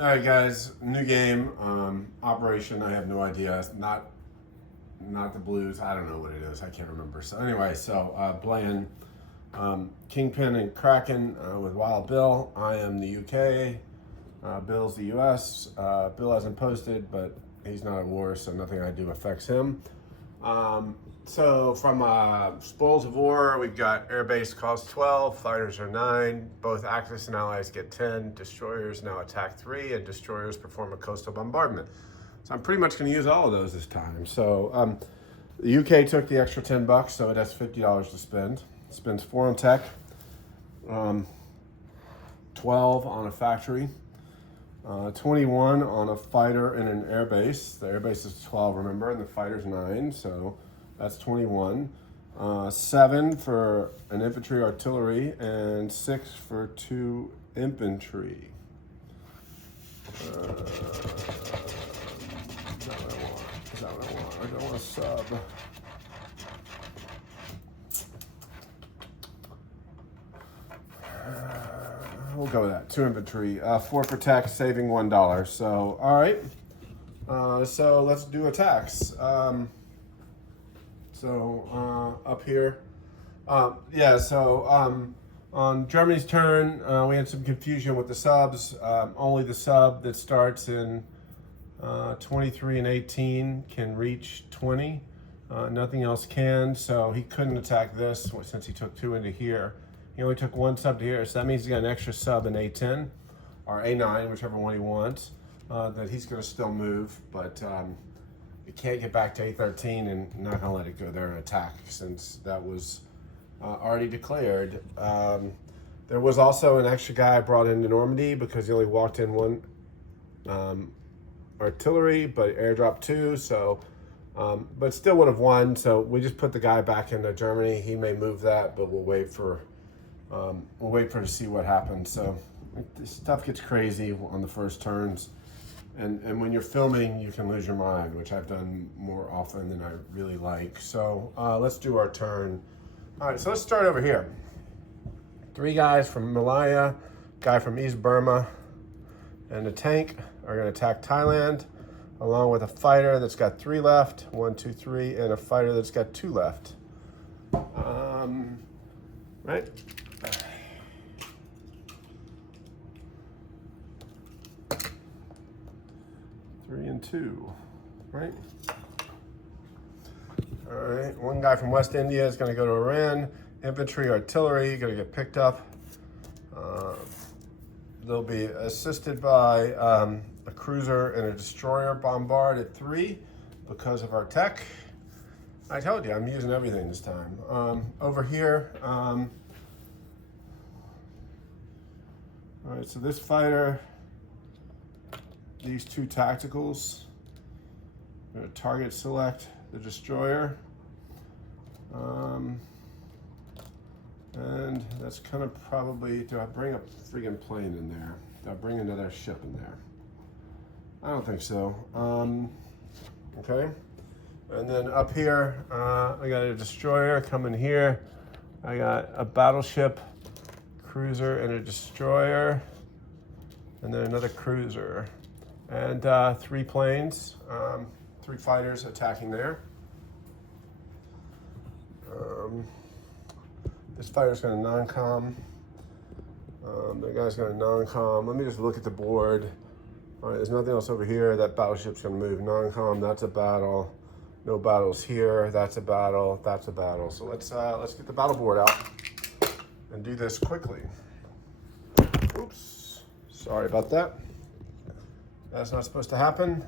All right, guys, new game. Operation, I have no idea. It's not the Blues. I don't know what it is. I can't remember. So anyway, playing Kingpin and Kraken with Wild Bill. I am the UK. Bill's the US. Bill hasn't posted, but he's not at war, so nothing I do affects him. So from Spoils of War, we've got airbase cost 12, fighters are 9, both Axis and allies get 10, destroyers now attack 3, and destroyers perform a coastal bombardment. So I'm pretty much going to use all of those this time. So the UK took the extra $10, so it has $50 to spend. It spends 4 on tech, 12 on a factory, 21 on a fighter and an airbase. The airbase is 12, remember, and the fighter's 9, so that's 21. 7 for an infantry artillery, and 6 for 2 infantry. Is that what I want? Is that what I want? I don't want a sub. We'll go with that. 2 infantry, 4 for tech, saving $1. So, all right. So let's do attacks. Up here, on Germany's turn, we had some confusion with the subs. Only the sub that starts in 23 and 18 can reach 20. Nothing else can, so he couldn't attack this since he took 2 into here. He only took 1 sub to here, so that means he's got an extra sub in A10 or A9, whichever one he wants, that he's going to still move, but you can't get back to A13 and not going to let it go there and attack since that was already declared. There was also an extra guy I brought into Normandy because he only walked in 1 artillery, but airdrop 2, so but still would have won. So we just put the guy back into Germany. He may move that, but we'll wait for to see what happens. So this stuff gets crazy on the first turns. And when you're filming, you can lose your mind, which I've done more often than I really like. So let's do our turn. All right, so let's start over here. 3 guys from Malaya, guy from East Burma, and a tank are going to attack Thailand, along with a fighter that's got 3 left, 1, 2, 3, and a fighter that's got 2 left. Right? 3 and 2, right? All right, 1 guy from West India is going to go to Iran. Infantry, artillery, going to get picked up. They'll be assisted by a cruiser and a destroyer bombard at 3 because of our tech. I told you, I'm using everything this time. Over here, all right, so this fighter, these 2 tacticals, I'm going to target select the destroyer, and that's kind of probably, do I bring a friggin' plane in there? Do I bring another ship in there? I don't think so. Okay, and then up here, I got a destroyer coming here. I got a battleship, cruiser, and a destroyer, and then another cruiser. And 3 planes, 3 fighters attacking there. This fighter's going to non-com. The guy's going to non-com. Let me just look at the board. All right, there's nothing else over here. That battleship's going to move non-com. That's a battle. No battles here. That's a battle. That's a battle. So let's get the battle board out and do this quickly. Oops. Sorry about that. That's not supposed to happen.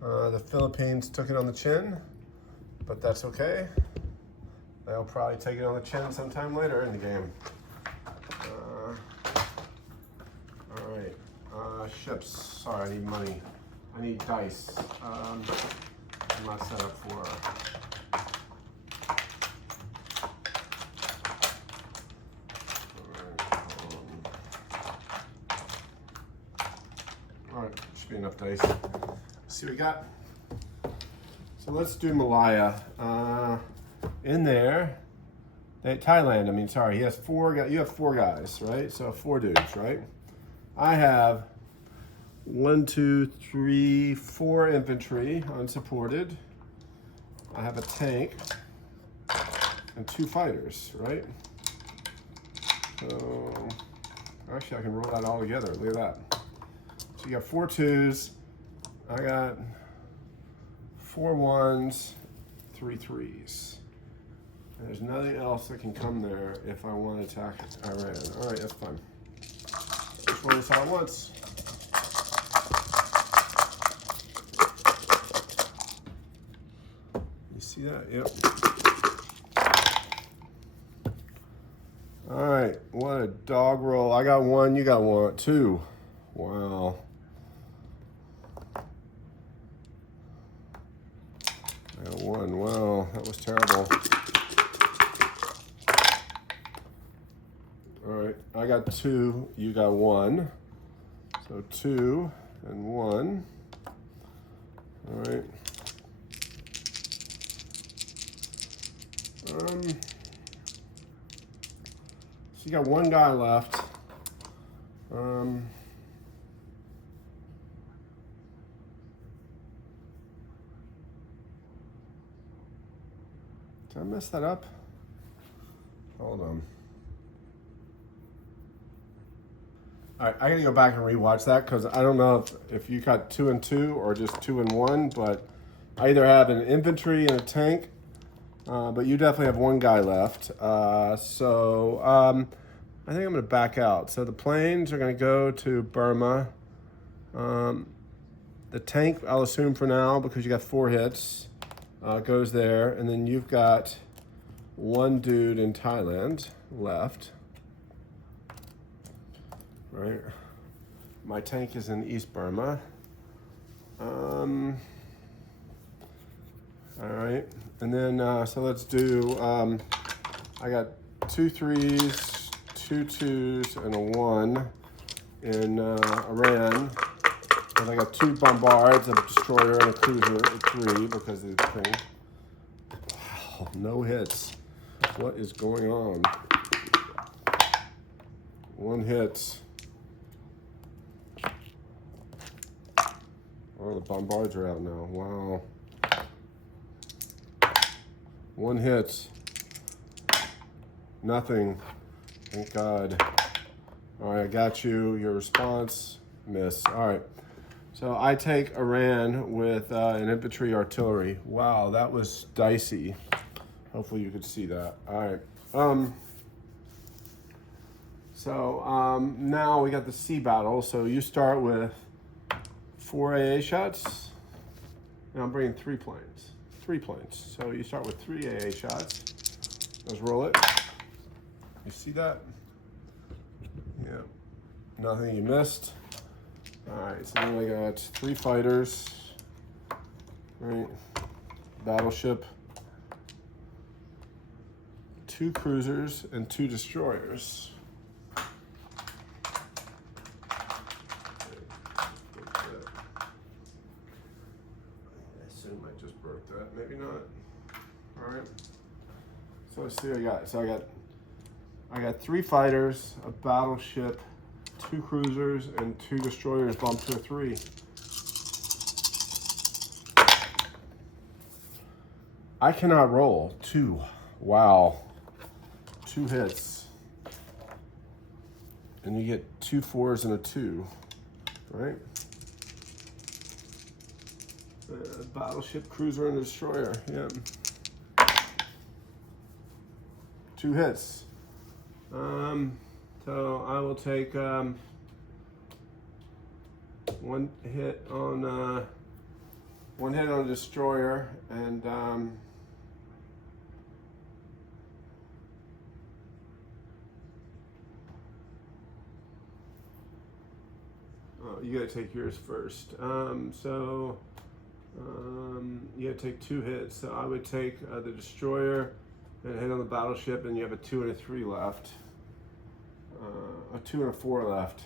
The Philippines took it on the chin, but that's okay. They'll probably take it on the chin sometime later in the game. All right, ships. Sorry, I need money. I need dice. I'm not set up for. All right, should be enough dice. Let's see what we got. So let's do Malaya. In there, Thailand, I mean, sorry, he has 4 guys. You have 4 guys, right? So 4 dudes, right? I have 1, 2, 3, 4 infantry unsupported. I have a tank and 2 fighters, right? So actually I can roll that all together. Look at that. So you got 4 2s. I got 4 1s, 3 3s. And there's nothing else that can come there if I want to attack Iran. All right, that's fine. Just roll this all at once. You see that? Yep. All right, what a dog roll. I got 1, you got 1, 2. Wow. I got 1, wow, that was terrible. All right, I got 2, you got 1. So 2 and 1. All right. So you got 1 guy left. Did I mess that up? Hold on. All right, I gotta go back and rewatch that because I don't know if you got 2 and 2 or just 2 and 1, but I either have an infantry and a tank, but you definitely have 1 guy left. I think I'm gonna back out. So the planes are gonna go to Burma. The tank, I'll assume for now, because you got 4 hits, goes there, and then you've got 1 dude in Thailand left. Right. My tank is in East Burma. All right, and then so let's do. I got 2 3s, 2 2s, and a 1 in Iran. And I got 2 bombards, a destroyer, and a cruiser at 3 because of the thing. Wow, no hits. What is going on? 1 hit. Oh, the bombards are out now. Wow. 1 hit. Nothing. Thank God. All right, I got you. Your response, miss. All right. So I take Iran with an infantry artillery. Wow, that was dicey. Hopefully you could see that. All right. Now we got the sea battle. So you start with 4 AA shots. And I'm bringing 3 planes. 3 planes. So you start with 3 AA shots. Let's roll it. You see that? Yeah. Nothing you missed. All right, so then I got 3 fighters. Right. Battleship. 2 cruisers and 2 destroyers. I just broke that, maybe not. All right. So let's see what I got. So I got 3 fighters, a battleship, 2 cruisers, and 2 destroyers bumped to a 3. I cannot roll 2. Wow. 2 hits. And you get 2 4s and a 2, right? Battleship, cruiser, and destroyer. Yeah. 2 hits. So I will take 1 hit on 1 hit on destroyer, and you gotta take yours first. You gotta take 2 hits. So I would take the destroyer and hit on the battleship, and you have a 2 and a 3 left. A 2 and a 4 left.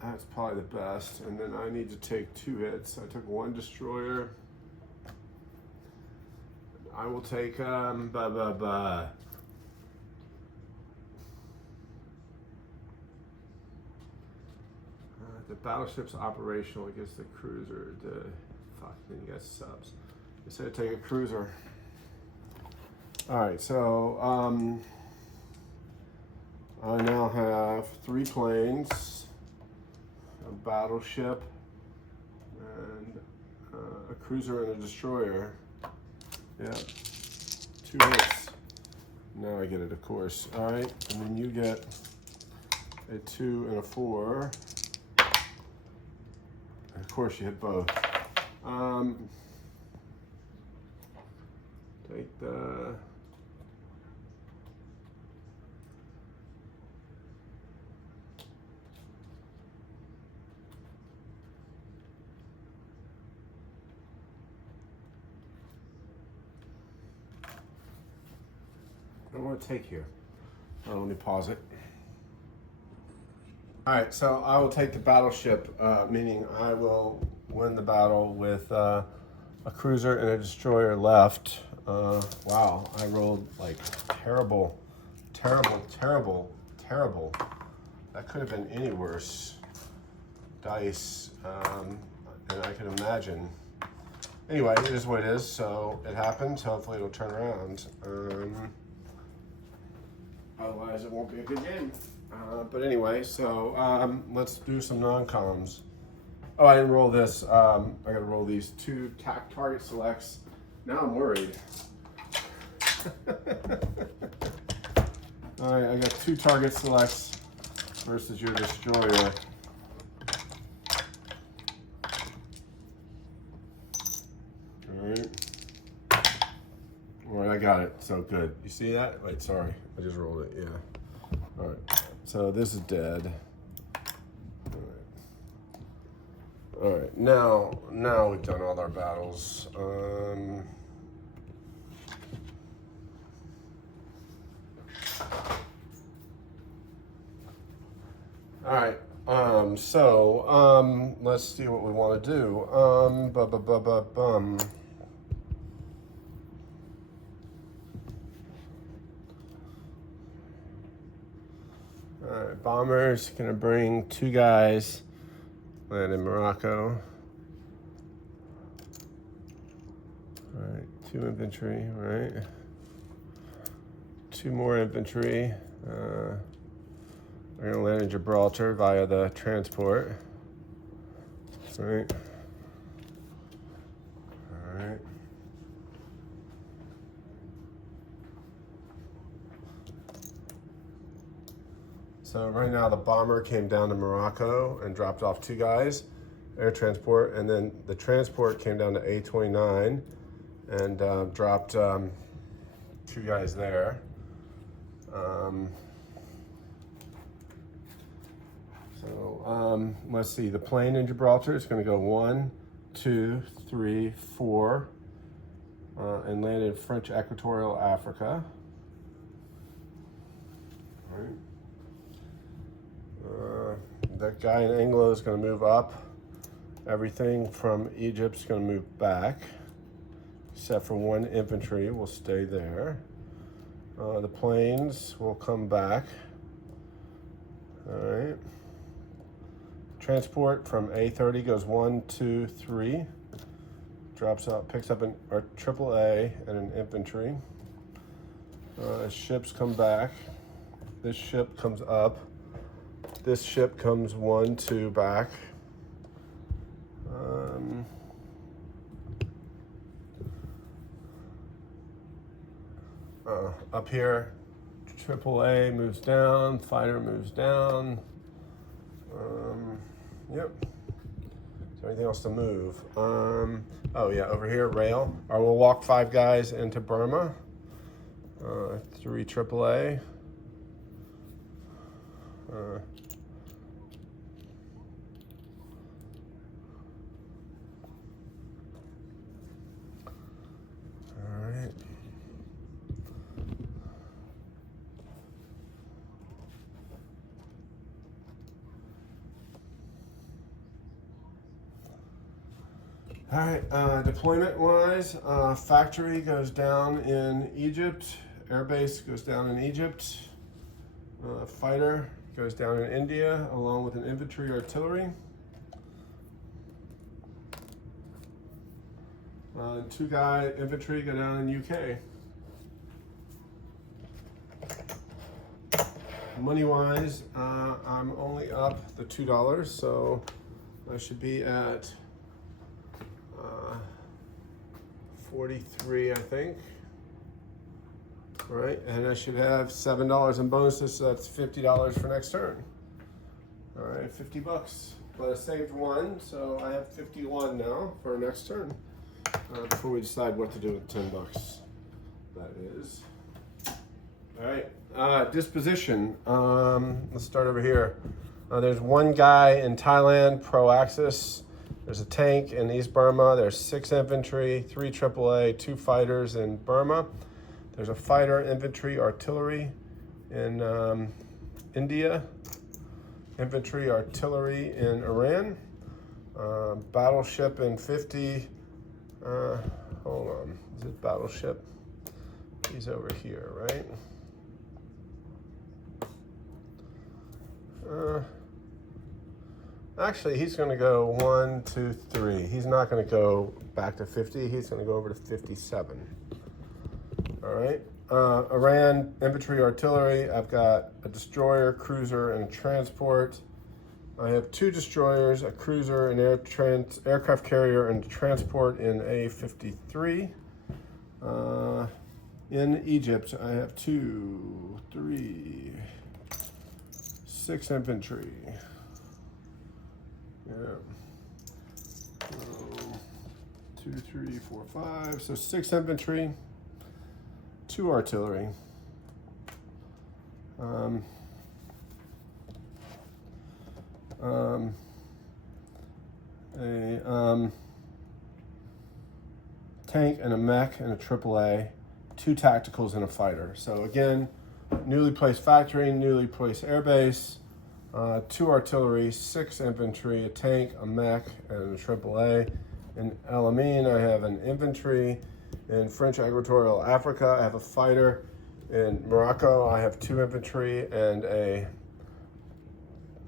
That's probably the best. And then I need to take 2 hits. I took 1 destroyer. I will take battleship's operational against the cruiser. Fuck, then you got subs. You said take a cruiser. All right, so I now have 3 planes, a battleship, and a cruiser and a destroyer. Yeah, 2 hits. Now I get it, of course. All right, and then you get a 2 and a 4. And of course, you hit both. Take the I want to take here. Oh, let me pause it. All right, so I will take the battleship, meaning I will win the battle with a cruiser and a destroyer left. Wow, I rolled like terrible. That could have been any worse dice than I could imagine. Anyway, it is what it is, so it happened. Hopefully it'll turn around. Otherwise, it won't be a good game. But anyway, so let's do some non-coms. Oh, I didn't roll this. I gotta roll these 2 target selects. Now I'm worried. All right, I got 2 target selects versus your destroyer. All right. All right, I got it. So good. You see that? Wait, sorry. I just rolled it. Yeah. All right. So this is dead. All right. Now we've done all our battles. All right. Let's see what we want to do. All right, Bomber's gonna bring 2 guys, land in Morocco. All right, 2 infantry, right? 2 more infantry. They're gonna land in Gibraltar via the transport. All right. All right. So right now the bomber came down to Morocco and dropped off 2 guys, air transport, and then the transport came down to A29 and dropped 2 guys there. Let's see, the plane in Gibraltar is going to go 1, 2, 3, 4, and land in French Equatorial Africa. All right. That guy in Anglo is going to move up. Everything from Egypt is going to move back, except for 1 infantry will stay there. The planes will come back. All right. Transport from A30 goes 1, 2, 3. Drops out, picks up a AAA and an infantry. Ships come back. This ship comes up. This ship comes 1, 2 back. Up here, AAA moves down, fighter moves down. Yep. Is there anything else to move? Oh yeah, over here, rail. Or we'll walk 5 guys into Burma. 3 AAA. All right, deployment-wise, factory goes down in Egypt, airbase goes down in Egypt, fighter goes down in India along with an infantry artillery. Two guy infantry go down in UK. Money wise, I'm only up the $2, so I should be at 43, I think. All right, and I should have $7 in bonuses, so that's $50 for next turn. All right, 50 bucks. But I saved one, so I have 51 now for next turn. Before we decide what to do with 10 bucks. That is. All right, disposition. Let's start over here. There's one guy in Thailand, Pro Axis. There's a tank in East Burma. There's 6 infantry, 3 AAA, 2 fighters in Burma. There's a fighter, infantry, artillery in India. Infantry, artillery in Iran. Battleship in 50. Hold on, is it battleship? He's over here, right? Actually, he's going to go 1, 2, 3. He's not going to go back to 50. He's going to go over to 57. All right. Iran, infantry, artillery. I've got a destroyer, cruiser, and a transport. I have 2 destroyers, a cruiser, an aircraft carrier, and transport in A53. In Egypt, I have 2, 3, 6 infantry. Yeah. 2, 3, 4, 5. So 6 infantry, 2 artillery. A tank and a mech and a AAA, 2 tacticals and a fighter. So again, newly placed factory, newly placed airbase, 2 artillery, 6 infantry, a tank, a mech, and a AAA. In El Amin, I have an infantry. In French Equatorial Africa, I have a fighter. In Morocco, I have 2 infantry and a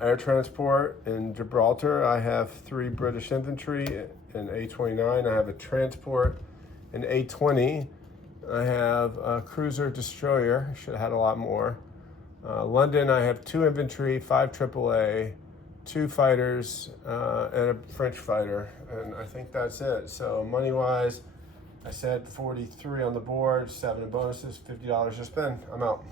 air transport. In Gibraltar, I have 3 British infantry. In A29, I have a transport. In A20, I have a cruiser destroyer. Should have had a lot more. London, I have 2 infantry, 5 AAA, 2 fighters, and a French fighter. And I think that's it. So money-wise, I said 43 on the board, 7 in bonuses, $50 to spend. I'm out.